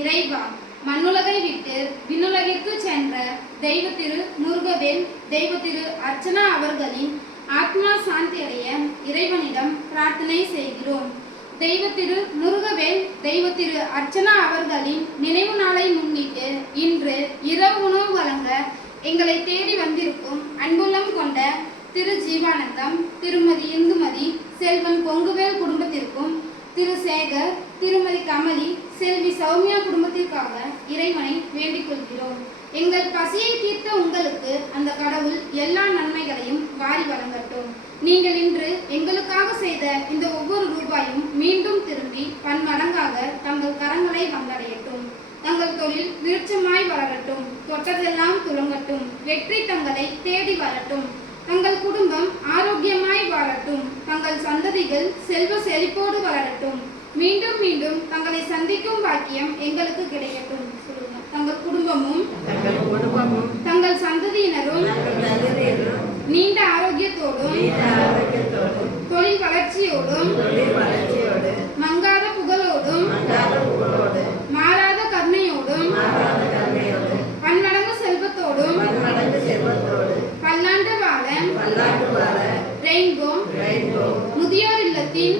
இறைவா, மண்ணுலகை விட்டு விண்ணுலகிற்கு சென்ற தெய்வ திரு முருகவேல், தெய்வ திரு அர்ச்சனா அவர்களின் ஆத்மா சாந்தி அடைய இறைவனிடம் பிரார்த்தனை செய்கிறோம். தெய்வ திரு முருகவேல், தெய்வ திரு அர்ச்சனா அவர்களின் நினைவு நாளை முன்னிட்டு இன்று இரவு உணவு வழங்க எங்களை தேடி வந்திருக்கும் அன்புள்ளம் கொண்ட திரு ஜீவானந்தம், திருமதி இந்துமதி, செல்வன் பொங்குவேல் குடும்பத்திற்கும், திரு சேகர், திருமதி கமலி, செல்வி சௌமியா குடும்பத்திற்காக இறைவனை வேண்டிக் கொள்கிறோம். எங்கள் பசியை தீர்த்த உங்களுக்கு அந்த கடவுள் எல்லா நன்மைகளையும் வாரி வழங்கட்டும். நீங்கள் இன்று எங்களுக்காக செய்த இந்த ஒவ்வொரு ரூபாயும் மீண்டும் திரும்பி பன்மடங்காக தங்கள் கரங்களை வந்தடையட்டும். தங்கள் தொழில் விருட்சமாய் வளரட்டும். தொட்டதெல்லாம் துலங்கட்டும். வெற்றி தங்களை தேடி வரட்டும். தங்கள் குடும்பம் ஆரோக்கியமாய் வாழட்டும். தங்கள் சந்ததிகள் செல்வ செழிப்போடு வளரட்டும். மீண்டும் மீண்டும் தங்களை சந்திக்கும் பாக்கியம் எங்களுக்கு கிடைக்கட்டும். தங்கள் குடும்பமும் தங்கள் சந்ததியினரும் நீண்ட ஆரோக்கியத்தோடும் தொழில் வளர்ச்சியோடும் மங்காத புகழோடும் மாறாத கருணையோடும் பன்மடங்கு செல்வத்தோடும் பல்லாண்டு வாழ ரெயின்போ முதியோர் இல்லத்தின்